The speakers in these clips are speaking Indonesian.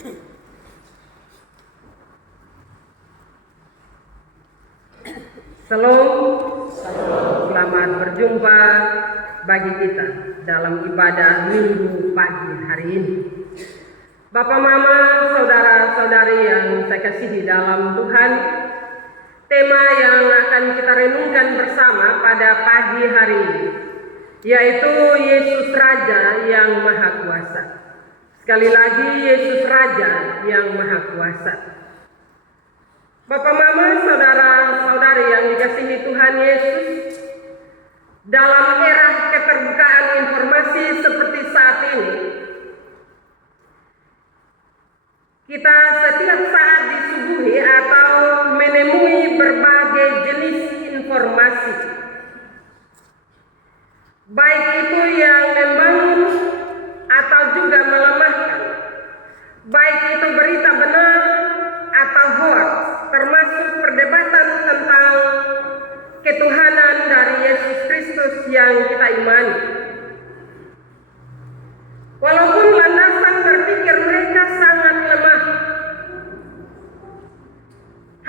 Shalom, selamat berjumpa bagi kita dalam ibadah minggu pagi hari ini. Bapak, Mama, saudara-saudari yang saya kasihi dalam Tuhan, tema yang akan kita renungkan bersama pada pagi hari ini, yaitu Yesus Raja yang Maha Kuasa. Sekali lagi, Yesus Raja yang Maha Kuasa. Bapak, Mama, saudara-saudari yang dikasihi Tuhan Yesus, dalam era keterbukaan informasi seperti saat ini, kita setiap saat disuguhi atau menemui berbagai jenis informasi, baik itu yang membangun atau juga melemahkan, baik itu berita benar atau hoax, termasuk perdebatan tentang ketuhanan dari Yesus Kristus yang kita imani. Walaupun landasan berpikir mereka sangat lemah,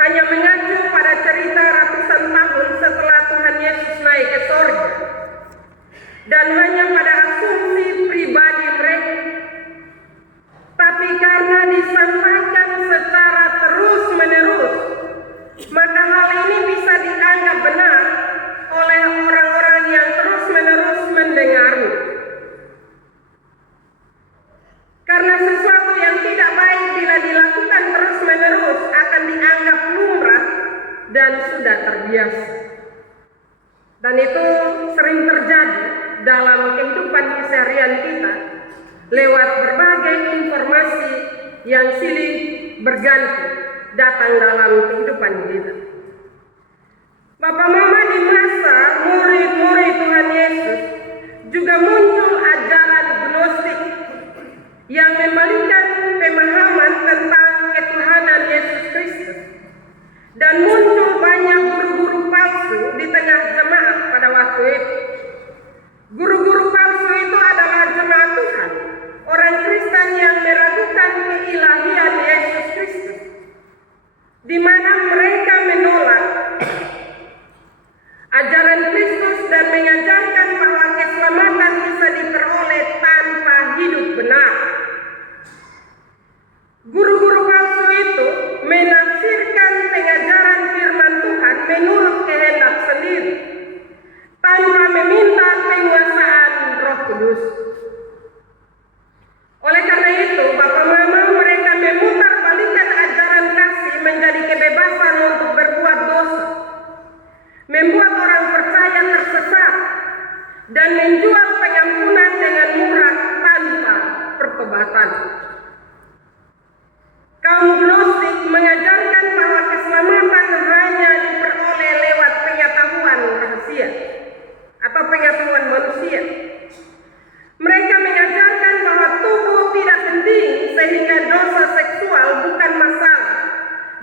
hanya mengacu pada cerita ratusan tahun setelah Tuhan Yesus naik ke sorga, dan hanya pada asumsi pribadi mereka, tapi karena disampaikan secara terus-menerus, maka hal ini bisa dianggap benar oleh orang-orang yang terus-menerus mendengarnya. Karena sesuatu yang tidak baik bila dilakukan terus-menerus akan dianggap lumrah dan sudah terbiasa. Dan itu sering terjadi dalam kehidupan keseharian kita lewat berbagai informasi yang silih berganti datang dalam kehidupan kita. Bapak, Mama, di masa murid-murid Tuhan Yesus juga muncul ajaran gnostik yang membalikkan pemahaman tentang ketuhanan Yesus Kristus, dan muncul banyak guru-guru palsu di tengah jemaat pada waktu itu. Guru-guru palsu itu adalah jemaat Tuhan, orang Kristen yang meragukan keilahian Yesus Kristus, di mana mereka menolak ajaran Kristus dan mengajarkan bahwa keselamatan bisa diperoleh tanpa hidup benar. Guru-guru palsu itu menafsirkan pengajaran firman Tuhan menurut kehendak sendiri, tanpa meminta penguasaan Roh Kudus. Oleh karena itu, Bapak, Mama, mereka memutarbalikkan ajaran kasih menjadi kebebasan untuk berbuat dosa, membuat orang percaya tersesat, dan menjual pengampunan dengan murah tanpa pertobatan. Kaum Gnostik mengajarkan bahwa keselamatan hanya diperoleh lewat pengetahuan rahasia atau pengetahuan manusia. Mereka mengajarkan bahwa tubuh tidak penting sehingga dosa seksual bukan masalah,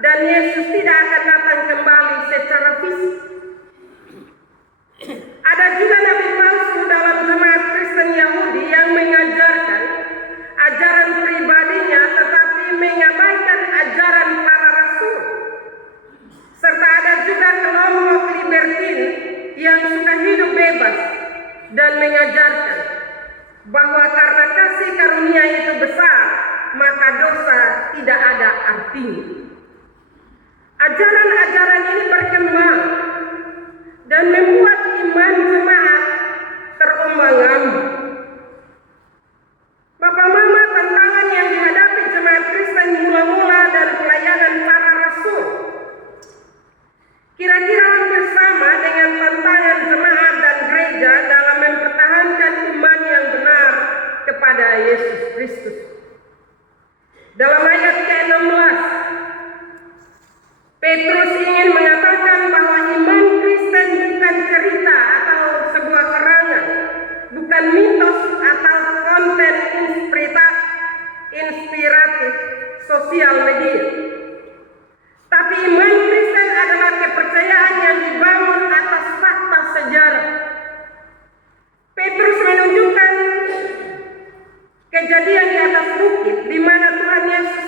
dan Yesus tidak akan datang kembali secara fisik. Ada juga nabi palsu dalam jemaat Kristen Yahudi yang mengajarkan ajaran pribadinya tetapi mengabaikan ajaran para rasul. Serta ada juga kelompok libertin yang suka hidup bebas dan mengajarkan bahwa karena kasih karunia itu besar, maka dosa tidak ada artinya. Ajaran-ajaran ini berkembang dan membuat iman jemaat terombang-ambing. Bapak, Mama, tantangan yang dihadapi jemaat Kristen mula-mula dan pelayanan para rasul kira-kira hampir sama dengan tantangan jemaat dan gereja dalam mempertahankan iman yang benar kepada Yesus Kristus. Dalam ayat ke-16, Petrus ingin mengatakan bahwa iman Kristen bukan cerita atau sebuah kerangan, bukan mitos atau konten inspiratif sosial media. Tapi iman Kristen adalah kepercayaan yang dibangun atas fakta sejarah. Petrus menunjukkan kejadian di atas bukit di mana Tuhan Yesus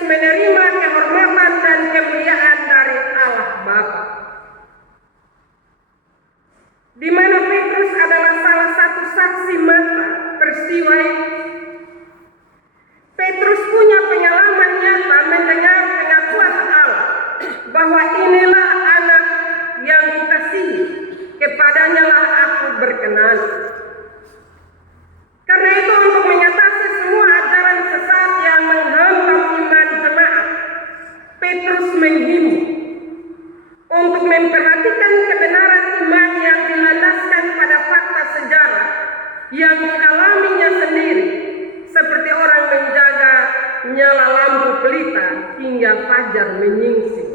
nyala lampu pelita hingga fajar menyingsing.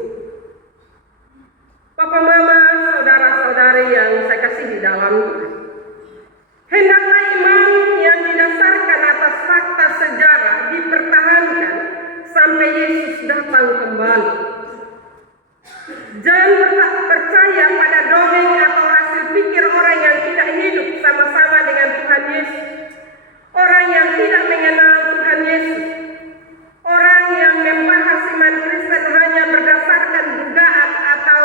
Bapak, Mama, saudara-saudari yang saya kasihi dalam Tuhan, hendaklah iman yang didasarkan atas fakta sejarah dipertahankan sampai Yesus datang kembali. Jangan percaya pada dongeng atau hasil pikir orang yang tidak hidup sama-sama dengan Tuhan Yesus, orang yang tidak mengenal Tuhan Yesus, orang yang membahas iman Kristen hanya berdasarkan dugaan atau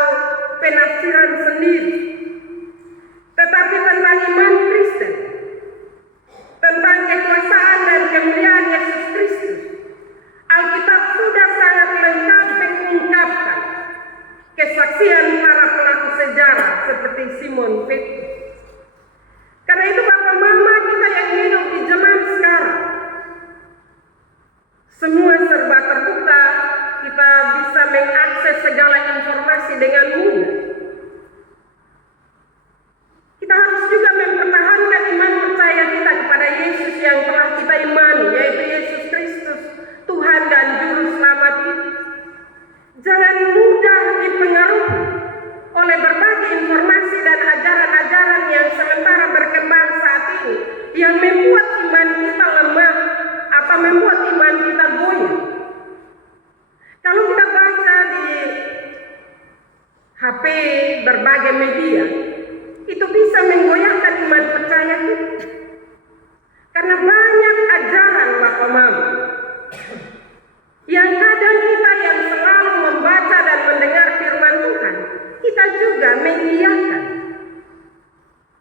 penafsiran sendiri. Tetapi tentang iman Kristen, tentang kekuasaan dan kemuliaan Yesus Kristus, Alkitab sudah sangat lengkap mengungkapkan kesaksian para pelaku sejarah seperti Simon Petrus. Karena itu Bapak Mama, kita yang hidup di zaman sekarang, semua serba terbuka, kita bisa mengakses segala informasi dengan mudah. Kita harus juga mempertahankan iman percaya kita kepada Yesus yang telah kita imani, yaitu Yesus Kristus, Tuhan dan Juru Selamat kita. Jangan mudah dipengaruhi oleh berbagai informasi dan ajaran-ajaran yang sementara berkembang saat ini, yang membuat iman kita lemah atau membuat iman kita goyah. Kalau kita baca di HP berbagai media, itu bisa menggoyahkan iman percaya kita. Karena banyak ajaran Bapak Mama yang kadang kita yang selalu membaca dan mendengar firman Tuhan, kita juga mengiyakan.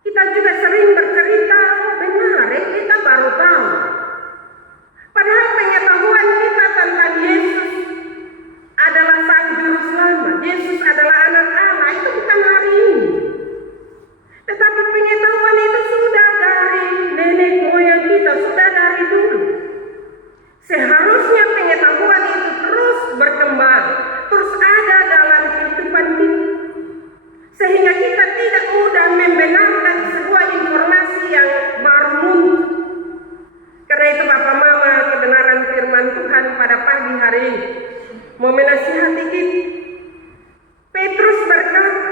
Kita juga sering bercerita, oh benar, kita baru tahu. Padahal pengetahuan kita tentang Yesus adalah Sang Juru Selamat, Yesus adalah anak Allah, itu bukan hari ini. Tetapi pengetahuan itu sudah dari nenek moyang kita, sudah dari dulu. Seharusnya pengetahuan itu terus berkembang, terus ada dalam kehidupan kita. Sehingga kita tidak mudah membenarkan sebuah informasi yang baru muncul. Karena itu Bapak Mama, kebenaran firman Tuhan pada pagi hari ini mau menasihati kita. Petrus berkata,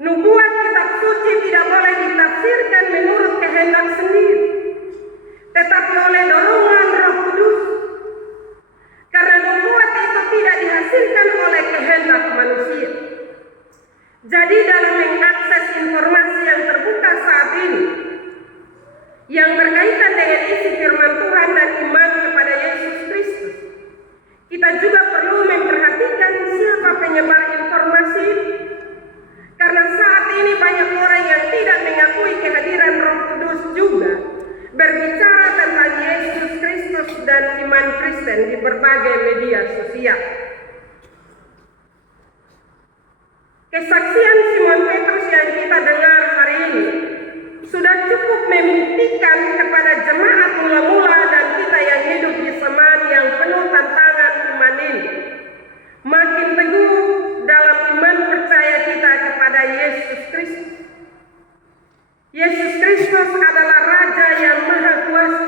nubuat kitab suci tidak boleh ditafsirkan menurut kehendak sendiri, tetapi oleh dorongan Roh Kudus. Karena nubuat itu tidak dihasilkan oleh kehendak manusia. Jadi dalam mengakses informasi yang terbuka saat ini, yang berkaitan dengan isi firman Tuhan dan iman kepada Yesus Kristus, kita juga perlu memperhatikan siapa penyebar informasi ini. Karena saat ini banyak orang yang tidak mengakui kehadiran Roh Kudus juga berbicara tentang Yesus Kristus dan iman Kristen di berbagai media sosial. Kesaksian Simon Petrus yang kita dengar hari ini sudah cukup membuktikan kepada jemaat mula-mula dan kita yang hidup di zaman yang penuh tantangan iman ini, makin teguh dalam iman percaya kita kepada Yesus Kristus. Yesus Kristus adalah Raja yang Maha Kuasa.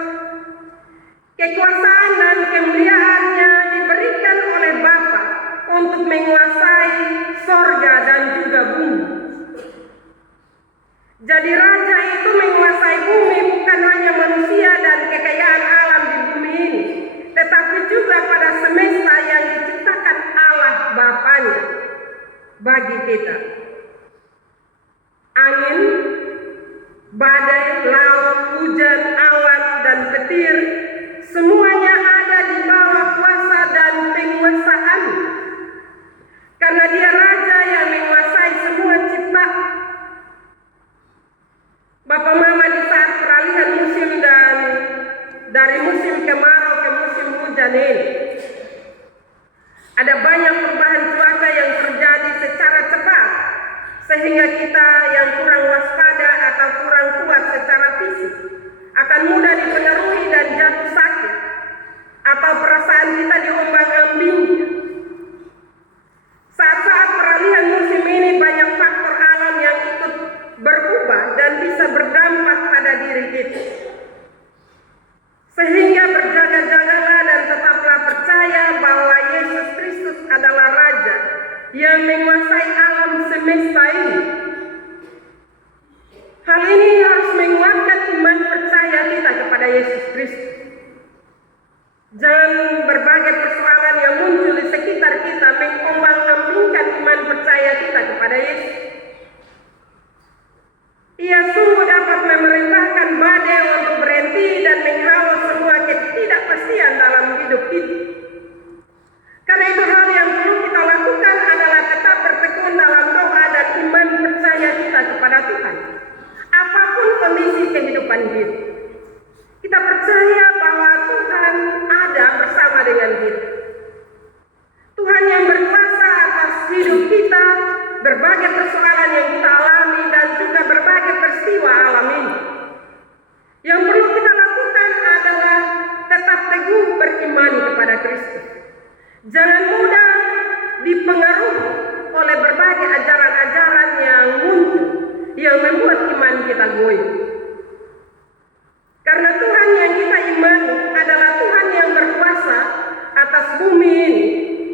Kekuasaan dan kemuliaannya diberikan oleh Bapa untuk menguasai sorga dan juga bumi. Jadi Raja itu menguasai bumi, bukan hanya manusia dan kekayaan alam di bumi ini, tetapi juga pada semesta yang diciptakan Allah Bapanya bagi kita. Angin, badai, laut, hujan, awan, dan petir, semuanya ada di bawah kuasa dan penguasaan. Karena Dia Raja yang menguasai semua ciptaan. Bapak Mama, di saat peralihan musim dan dari musim kemarau ke musim hujan ini, ada banyak perubahan cuaca yang terjadi secara cepat, sehingga kita yang kurang waspada atau kurang kuat secara fisik akan mudah dipengaruhi dan jatuh sakit, atau perasaan kita diombang-ambingkan. Saat-saat peralihan musim ini banyak faktor alam yang ikut berubah dan bisa berdampak pada diri kita. Sehingga berjaga-jagalah dan tetap yang menguasai alam semesta ini. Hal ini harus menguatkan iman percaya kita kepada Yesus Kristus. Jangan berbagai persoalan yang muncul di sekitar kita mengombang-ambingkan iman percaya kita kepada Yesus. Ia sungguh dapat memerintahkan badai untuk berhenti dan menghalau semua ketidakpastian dalam hidup kita. Karena itu hal yang perlu kita lakukan adalah tetap bertekun dalam doa dan iman percaya kita kepada Tuhan. Apapun kondisi kehidupan kita, kita percaya bahwa Tuhan ada bersama dengan kita. Tuhan yang berkuasa atas hidup kita, berbagai persoalan yang kita alami dan juga berbagai peristiwa alam ini. Yang perlu kita lakukan adalah tetap teguh beriman kepada Kristus. Jangan mudah dipengaruhi oleh berbagai ajaran-ajaran yang muncul yang membuat iman kita goyah. Karena Tuhan yang kita imani adalah Tuhan yang berkuasa atas bumi ini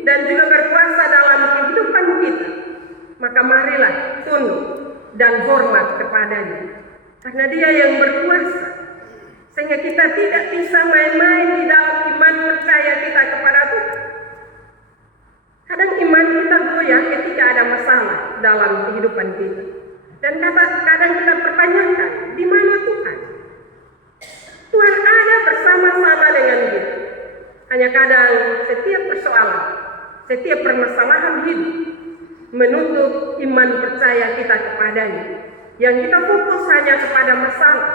dan juga berkuasa dalam kehidupan kita. Maka marilah tunduk dan hormat kepadanya. Karena Dia yang berkuasa. Sehingga kita tidak bisa main-main di dalam iman percaya kita kepada Tuhan. Kadang iman kita goyah ketika ada masalah dalam kehidupan kita. Dan kadang kita pertanyakan, di mana Tuhan? Tuhan ada bersama-sama dengan kita. Hanya kadang setiap persoalan, setiap permasalahan hidup menutup iman percaya kita kepadanya. Yang kita fokus hanya kepada masalah.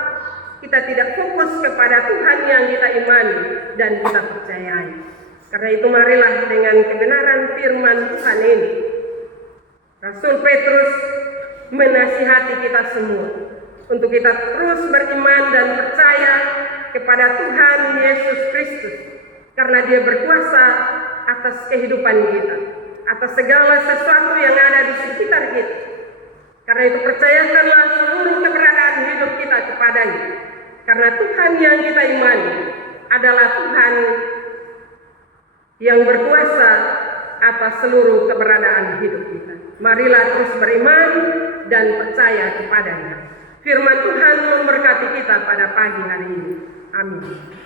Kita tidak fokus kepada Tuhan yang kita imani dan kita percayai. Karena itu marilah dengan kebenaran firman Tuhan ini, Rasul Petrus menasihati kita semua untuk kita terus beriman dan percaya kepada Tuhan Yesus Kristus. Karena Dia berkuasa atas kehidupan kita, atas segala sesuatu yang ada di sekitar kita. Karena itu percayakanlah seluruh keberadaan hidup kita kepadanya. Karena Tuhan yang kita imani adalah Tuhan yang berkuasa atas seluruh keberadaan hidup kita. Marilah terus beriman dan percaya kepadanya. Firman Tuhan memberkati kita pada pagi hari ini. Amin.